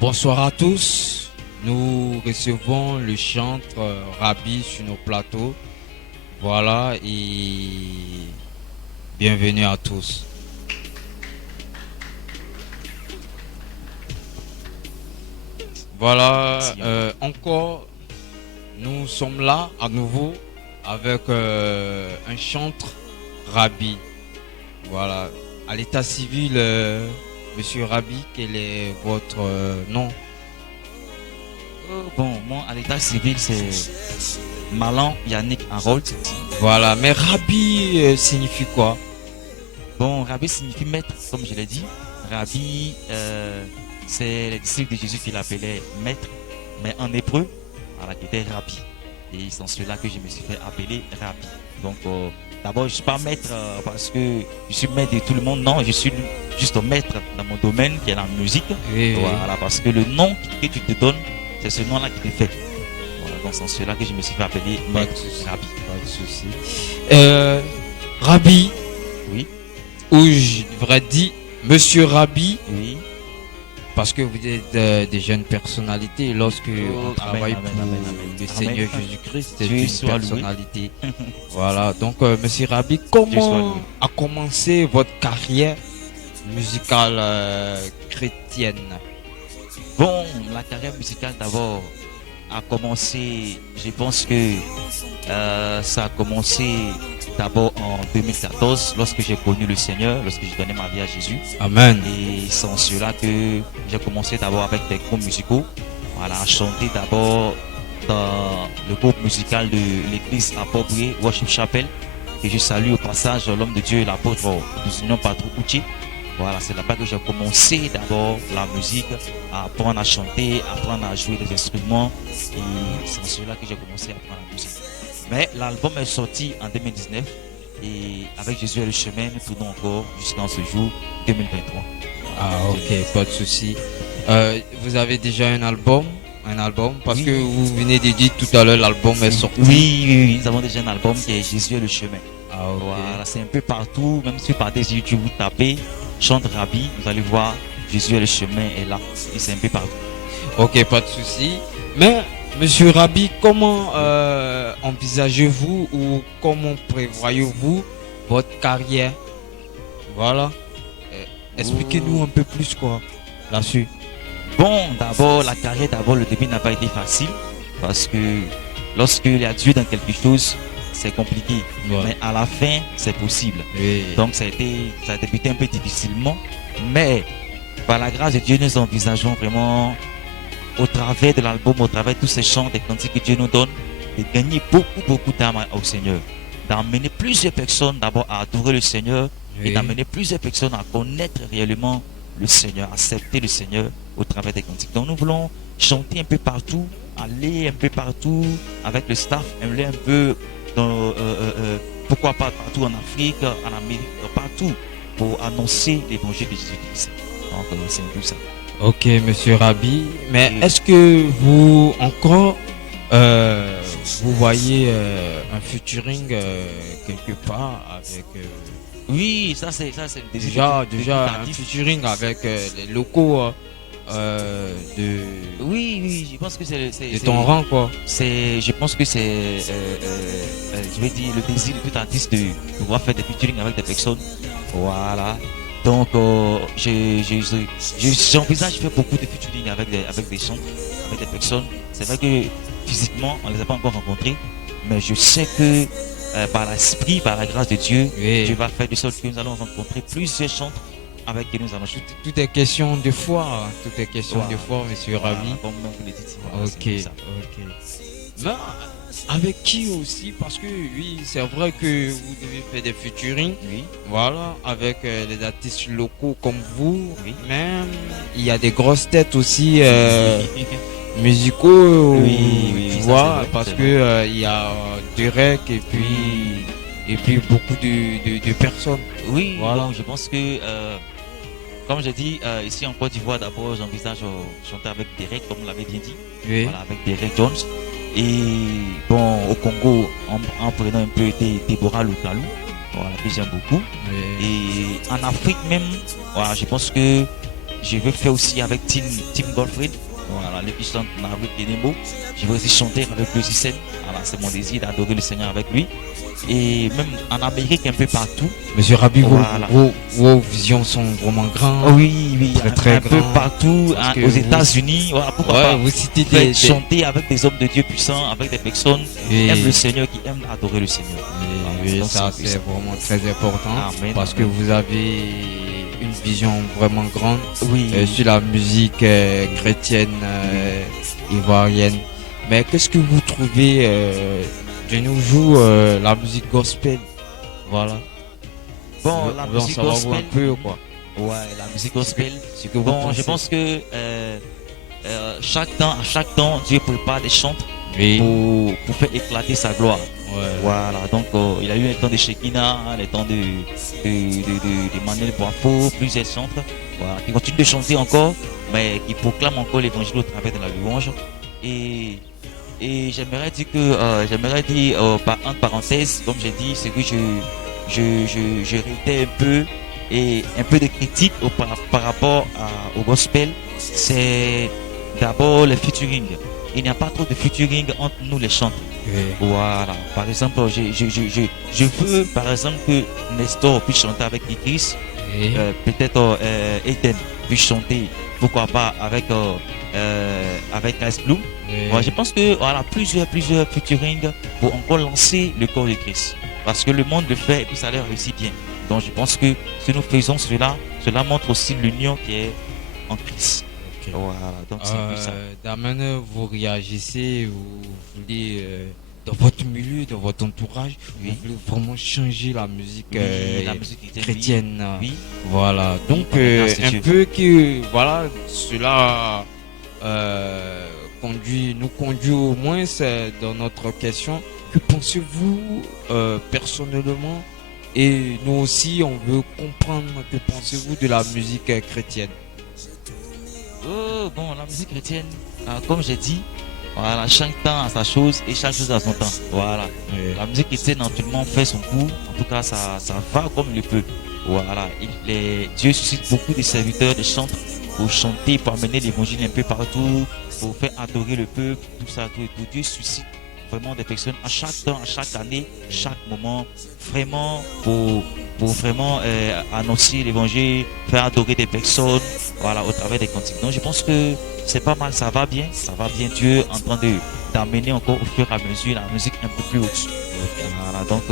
Bonsoir à tous. Nous recevons le chantre Rabbi sur nos plateaux. Voilà, et bienvenue à tous. Voilà, encore, nous sommes là à nouveau avec un chantre Rabbi. Voilà, à l'état civil, Monsieur Rabbi, quel est votre nom? Bon, moi, à l'état civil, c'est Malan Yannick Harold. Voilà, mais Rabbi signifie quoi? Bon, Rabbi signifie maître, comme je l'ai dit. Rabbi, c'est les disciples de Jésus qui l'appelaient maître, mais en hébreu, voilà, qui était Rabbi. Et c'est en cela que je me suis fait appeler Rabbi. Donc, d'abord, je ne suis pas maître parce que je suis maître de tout le monde. Non, je suis juste maître dans mon domaine, qui est la musique. Oui, voilà, parce que le nom que tu te donnes, c'est ce nom-là qui te fait. Voilà, donc c'est en cela que je me suis fait appeler maître Rabbi. Pas de souci. Rabbi, Oui, ou je devrais dire Monsieur Rabbi, oui. parce que vous êtes des jeunes personnalités. Lorsque on travaille amen, pour amen, amen. le Amen. Seigneur Jésus-Christ, c'est Dieu une soit loué. personnalité. Voilà, donc Monsieur Rabbi, Dieu soit comment loué. a commencé votre carrière musicale chrétienne? Bon, la carrière musicale d'abord a commencé, je pense que ça a commencé d'abord en 2014 lorsque j'ai connu le Seigneur, lorsque j'ai donné ma vie à Jésus. Amen. Et c'est en cela que j'ai commencé d'abord avec des groupes musicaux, voilà, à chanter d'abord dans le groupe musical de l'église appropriée Worship Chapel. Et je salue au passage l'homme de Dieu, l'apôtre du nom Patro Koutié. Voilà, c'est là-bas que j'ai commencé d'abord la musique, à apprendre à chanter, à apprendre à jouer des instruments. Et c'est en cela que j'ai commencé à apprendre la musique. Mais l'album est sorti en 2019 et avec Jésus et le chemin, nous tournons encore jusqu'en ce jour 2023. Ah, ok, pas de souci. Vous avez déjà un album? Parce Oui. que vous venez de dire tout à l'heure l'album est sorti. Oui, nous avons déjà un album qui est Jésus et le chemin. Ah, ok. Voilà, c'est un peu partout, même si par des YouTube vous tapez chante Rabbi, vous allez voir Jésus et le chemin est là. Et c'est un peu partout. Ok, pas de souci. Mais, Monsieur Rabbi, comment envisagez-vous ou comment prévoyez-vous votre carrière? Voilà. Expliquez-nous un peu plus quoi là-dessus. Bon, d'abord, la carrière, d'abord, le début n'a pas été facile parce que lorsqu'il y a Dieu dans quelque chose, c'est compliqué. Ouais. Mais à la fin, c'est possible. Oui. Donc, ça a débuté un peu difficilement. Mais par la grâce de Dieu, nous envisageons vraiment, au travers de l'album, au travers de tous ces chants, des cantiques que Dieu nous donne, de gagner beaucoup d'âmes au Seigneur. D'emmener plusieurs personnes d'abord à adorer le Seigneur et Oui. d'amener plusieurs personnes à connaître réellement le Seigneur, accepter le Seigneur au travers des cantiques. Donc nous voulons chanter un peu partout, aller un peu partout avec le staff, aller un peu dans, pourquoi pas partout en Afrique, en Amérique, partout pour annoncer l'évangile de Jésus-Christ. Donc c'est un peu ça. Ok, Monsieur Rabbi. Mais Oui. est-ce que vous encore vous voyez un featuring quelque part avec Oui, ça c'est le désir déjà un artiste. featuring avec les locaux de Oui, je pense que de ton rang quoi. je pense que c'est, je vais dire, le désir de tout artiste de pouvoir faire des featuring avec des personnes. Voilà. Donc, j'envisage de faire beaucoup de featuring avec des gens, avec des personnes. C'est vrai que physiquement, on ne les a pas encore rencontrés, mais je sais que par l'esprit, par la grâce de Dieu, Oui. Dieu va faire de sorte que nous allons rencontrer plusieurs chantres avec qui nous allons chanter. Tout est question de foi, hein. Tout est question Voilà. de foi, Monsieur Voilà, Rabbi. comme vous le dites. Voilà, Ok, c'est ça. ok. Mais avec qui aussi? Parce que oui, c'est vrai que vous devez faire des featuring, Oui. voilà, avec les artistes locaux comme vous. Oui. Même il y a des grosses têtes aussi musicaux, Oui, tu ça, vois, c'est vrai, parce c'est que il y a Derek et puis beaucoup de personnes. Oui, Voilà. donc je pense que, comme j'ai dit, ici en Côte d'Ivoire, d'abord, j'envisage chanter avec Derek, comme vous l'avez bien dit, Oui. voilà, avec Derek Jones. Et bon, au Congo, en prenant un peu Déborah Lukalou, voilà, que j'aime beaucoup. Oui. Et en Afrique même, voilà, je pense que je veux faire aussi avec Tim Gottfried. Voilà, le qui chante Naru Kenemo. Je veux aussi chanter avec le Cicel. Voilà, c'est mon désir d'adorer le Seigneur avec lui. Et même en Amérique, un peu partout. Monsieur Rabi, Voilà. vos visions sont vraiment grandes. Oh oui, oui, Très un peu grand. partout, Parce que aux vous- États-Unis. Voilà, pourquoi Ouais, pas vous citez faire chanter avec des hommes de Dieu puissants, avec des personnes qui Et- aiment le Seigneur, qui aiment adorer le Seigneur. Oui, Donc, ça c'est c'est vraiment très important Amen, parce que amen. vous avez une vision vraiment grande Oui, sur la musique chrétienne ivoirienne. Mais qu'est-ce que vous trouvez de nos jours la musique gospel? Voilà. bon, la On veut en musique savoir gospel, un peu quoi. ouais, la musique gospel. Ce que vous Bon, pensez. je pense que à chaque temps, Dieu prépare des chantres Oui. pour faire éclater sa gloire. Ouais. Voilà, donc il y a eu les temps de Shekinah, les temps de Manuel Boifo, plusieurs chantres, voilà, qui continuent de chanter encore, mais qui proclament encore l'évangile au travers de la louange. Et j'aimerais dire entre parenthèses, comme j'ai dit, c'est que je réitère un peu et un peu de critique par rapport au gospel, c'est d'abord le featuring. Il n'y a pas trop de featuring entre nous les chanteurs. Oui. Voilà. Par exemple, je veux, par exemple, que Nestor puisse chanter avec Idriss, Oui. peut-être Eden puisse chanter, pourquoi pas, avec Ice Bloom. Oui. Ouais, je pense que voilà, plusieurs featuring pour encore lancer le corps de Christ. Parce que le monde le fait et puis ça leur réussit bien. Donc je pense que si nous faisons cela montre aussi l'union qui est en Christ. Ok. Voilà, donc c'est plus ça. D'Amène, vous réagissez, vous voulez, dans votre milieu, dans votre entourage, Oui. vous voulez vraiment changer la musique, Oui, la musique chrétienne. Oui. Voilà. Donc, Merci un Dieu. peu que, voilà, cela nous conduit au moins dans notre question. Que pensez-vous personnellement? Et nous aussi, on veut comprendre que pensez-vous de la musique chrétienne? Oh, bon, la musique chrétienne, comme j'ai dit, voilà, chaque temps a sa chose et chaque chose a son temps. Voilà. La musique chrétienne, tout le monde fait son coup. En tout cas, ça va comme il le peut. Voilà. Dieu suscite beaucoup de serviteurs, de chantres pour chanter, pour amener l'évangile un peu partout, pour faire adorer le peuple, tout ça, tout. Dieu suscite vraiment des personnes à chaque temps, à chaque année, chaque moment, vraiment pour vraiment annoncer l'évangile, faire adorer des personnes, voilà, au travers des cantiques. Donc je pense que c'est pas mal, ça va bien, Dieu en train d'amener encore au fur et à mesure la musique un peu plus haute. Voilà, donc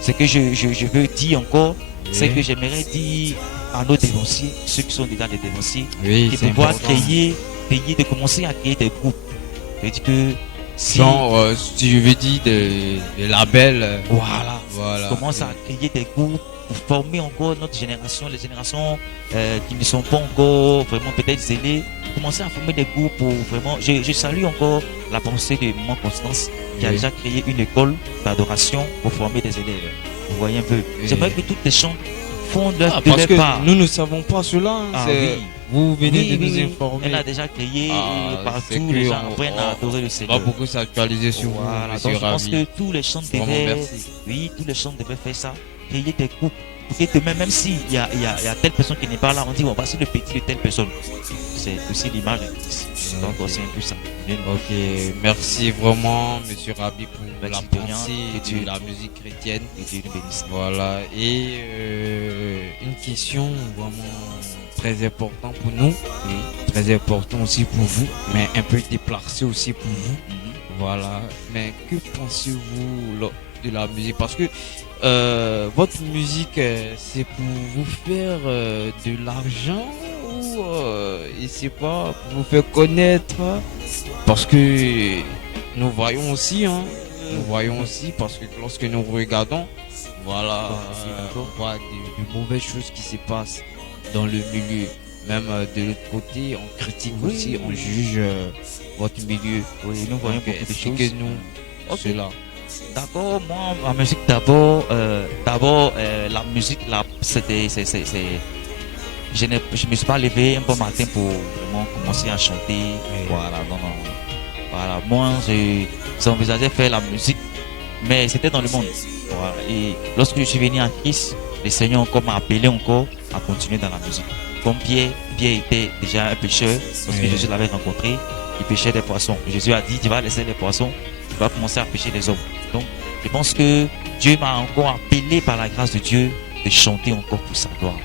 ce que je veux dire encore, c'est que j'aimerais dire à nos dévanciers, ceux qui sont déjà des dévanciers, Oui, de c'est pouvoir important. de commencer à créer des groupes. C'est-à-dire que si Genre, si je veux dire de labels. voilà, commence à créer des groupes pour former encore notre génération, les générations qui ne sont pas encore vraiment peut-être zélées, commencer à former des groupes pour vraiment. Je salue encore la pensée de Maman Constance qui a Oui. déjà créé une école d'adoration pour former des élèves. Vous voyez un peu. Oui. J'aimerais que toutes les chants font de Parce leur que part. nous ne savons pas cela. Hein. Ah C'est- oui. Vous venez Oui, de oui, nous oui. informer. Elle a déjà créé Ah, et c'est partout que les gens on- apprennent à adorer le On Seigneur. va beaucoup s'actualiser sur Voilà, vous, donc monsieur je pense Ravi. que tous les chants Vraiment, devaient, merci. oui, tous les chants devaient faire ça, créer des groupes. Pour que demain, même s'il y a telle personne qui n'est pas là, on dit, bon, voici le petit de telle personne. C'est aussi l'image de Christ. Donc, c'est un peu ça. Ok, merci vraiment, monsieur Rabi, pour Merci la de rien. pensée Que Dieu- de la musique chrétienne. Que Dieu nous bénisse. Voilà, et une question vraiment très importante pour nous, Oui. très important aussi pour vous, mais un peu déplacé aussi pour vous. Mhm. Voilà, mais que pensez-vous de la musique? Parce que votre musique, c'est pour vous faire de l'argent ou je sais pas, pour vous faire connaître? Parce que nous voyons aussi, hein, parce que lorsque nous regardons, voilà, on voit de mauvaises choses qui se passent dans le milieu. Même de l'autre côté, on critique Oui, aussi, on oui. juge votre milieu. Oui, nous voyons Donc, beaucoup de choses. expliquez-nous Ok. cela. D'accord, moi, la musique d'abord, la musique, là, c'était, je me suis pas levé un bon matin pour vraiment commencer à chanter. Voilà, non. Voilà, moi, j'envisageais faire la musique, mais c'était dans le monde. Voilà. Et lorsque je suis venu en Christ, le Seigneur encore m'a appelé encore à continuer dans la musique. comme Pierre. Pierre était déjà un pêcheur lorsque Oui. Jésus l'avait rencontré. Il pêchait des poissons. Jésus a dit, tu vas laisser les poissons, tu vas commencer à pêcher les hommes. Donc, je pense que Dieu m'a encore appelé par la grâce de Dieu de chanter encore pour sa gloire.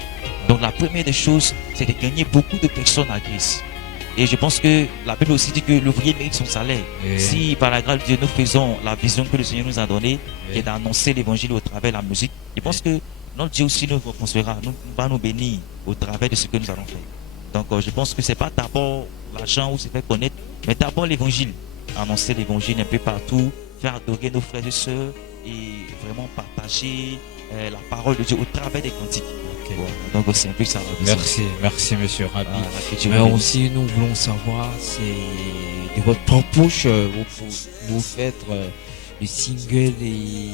Donc, la première des choses, c'est de gagner beaucoup de personnes à Christ. Et je pense que la Bible aussi dit que l'ouvrier mérite son salaire. Oui. Si par la grâce de Dieu, nous faisons la vision que le Seigneur nous a donnée, qui Oui. est d'annoncer l'évangile au travers de la musique, je pense que notre Dieu aussi nous récompensera, nous va nous bénir au travers de ce que nous allons faire. Donc, je pense que c'est pas d'abord l'argent ou se faire connaître, mais d'abord l'évangile. Annoncer l'évangile un peu partout, faire adorer nos frères et sœurs et vraiment partager la parole de Dieu au travers des cantiques. Ok. Voilà. Donc, c'est un peu ça la vision. Merci, monsieur Rabi. Voilà, que Dieu Mais vous bénisse. aussi, nous voulons savoir, c'est de votre propre bouche, vous faites le single et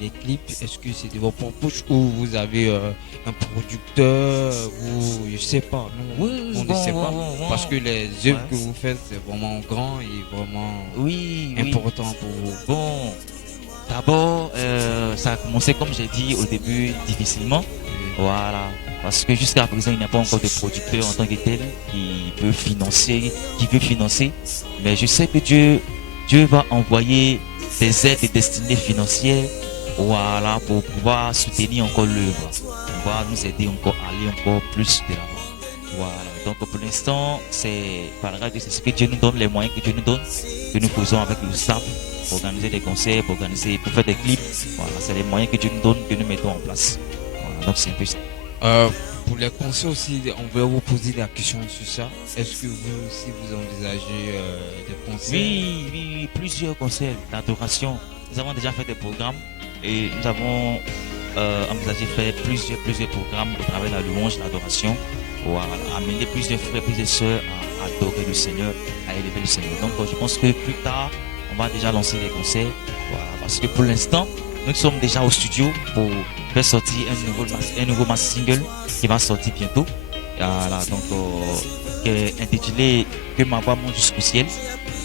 les clips. Est-ce que c'est de votre propre bouche ou vous avez un producteur ou je sais pas. Nous, on ne sait pas. Parce que les œuvres Ouais. que vous faites, c'est vraiment grand et vraiment Oui, oui. important pour vous. Bon, d'abord, ça a commencé, comme j'ai dit au début, difficilement. Voilà. Parce que jusqu'à présent, il n'y a pas encore de producteur en tant que tel qui peut financer, Mais je sais que Dieu va envoyer des aides et destinées financières, voilà, pour pouvoir soutenir encore l'œuvre. On va nous aider encore à aller encore plus de l'avant. Voilà. Donc pour l'instant, c'est par la grâce de Dieu, c'est ce que Dieu nous donne, les moyens que Dieu nous donne, que nous faisons avec le staff pour organiser des concerts, pour faire des clips. Voilà, c'est les moyens que Dieu nous donne, que nous mettons en place. Voilà, donc c'est un peu ça. Pour les concerts aussi, on voulait vous poser la question sur ça. Est-ce que vous aussi vous envisagez des concerts? Oui, plusieurs concerts d'adoration. Nous avons déjà fait des programmes et nous avons envisagé de faire plusieurs programmes au travers de la louange, l'adoration. Voilà, amener plusieurs frères, plusieurs sœurs à adorer le Seigneur, à élever le Seigneur. Donc je pense que plus tard, on va déjà lancer des concerts. Voilà, parce que pour l'instant, nous sommes déjà au studio pour faire sortir un nouveau mass single qui va sortir bientôt. Voilà, donc qui est intitulé Que ma voix monte jusqu'au ciel.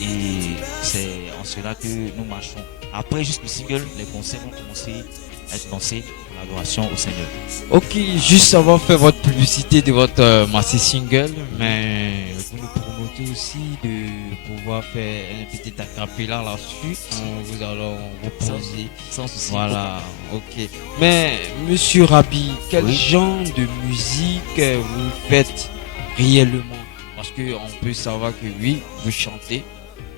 Et c'est en cela que nous marchons. Après juste le single, les concerts vont commencer à être lancés pour l'adoration au Seigneur. Ok, juste avoir fait votre publicité de votre massé single, mais vous nous promotez aussi de pouvoir faire un petit acapella là-dessus. Vous allons vous poser. Sans souci. Voilà, ok. Mais monsieur Rabi, quel Oui. genre de musique vous faites réellement? Parce que on peut savoir que oui, vous chantez,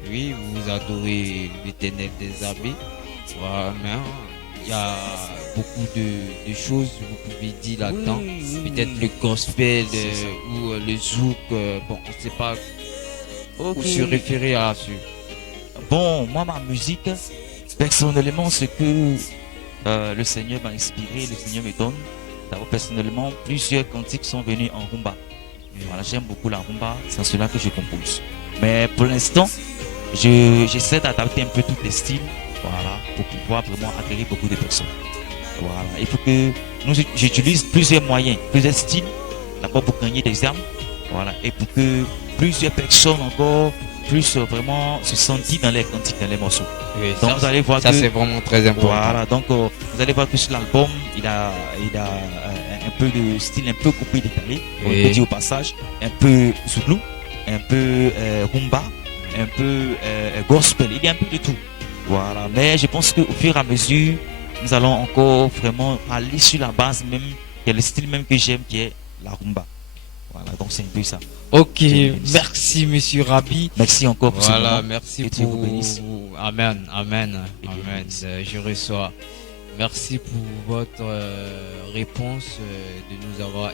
oui, vous adorez l'Éternel des abbés. Voilà, mais il y a beaucoup de choses que vous pouvez dire là-dedans. Peut-être le gospel ou le zouk, bon, on ne sait pas où se référer à ça. Bon, moi, ma musique, personnellement, ce que le Seigneur m'a inspiré, le Seigneur me donne. D'abord, personnellement, plusieurs cantiques sont venus en rumba. Voilà, j'aime beaucoup la rumba, c'est en cela que je compose. Mais pour l'instant, j'essaie d'adapter un peu tous les styles, voilà, pour pouvoir vraiment accueillir beaucoup de personnes. Voilà, il faut que j'utilise plusieurs moyens, plusieurs styles, d'abord pour gagner des armes, voilà, et pour que plusieurs personnes encore puissent vraiment se sentir dans les cantiques, dans les morceaux. Oui, Donc ça, vous allez voir ça que c'est vraiment très important. voilà, donc vous allez voir que sur l'album, il a un peu de style un peu coupé décalé, on Oui. peut dire au passage, un peu zouglou, un peu rumba, un peu gospel, il y a un peu de tout. Voilà, mais je pense qu'au fur et à mesure, nous allons encore vraiment aller sur la base même, qui est le style même que j'aime, qui est la rumba. Voilà, donc c'est un peu ça. Ok, merci monsieur Rabi. Merci encore pour ce Voilà, moment. merci Que Dieu vous pour. bénisse. Amen, amen, Et Dieu amen. bénisse. Je reçois. Merci pour votre réponse, de nous avoir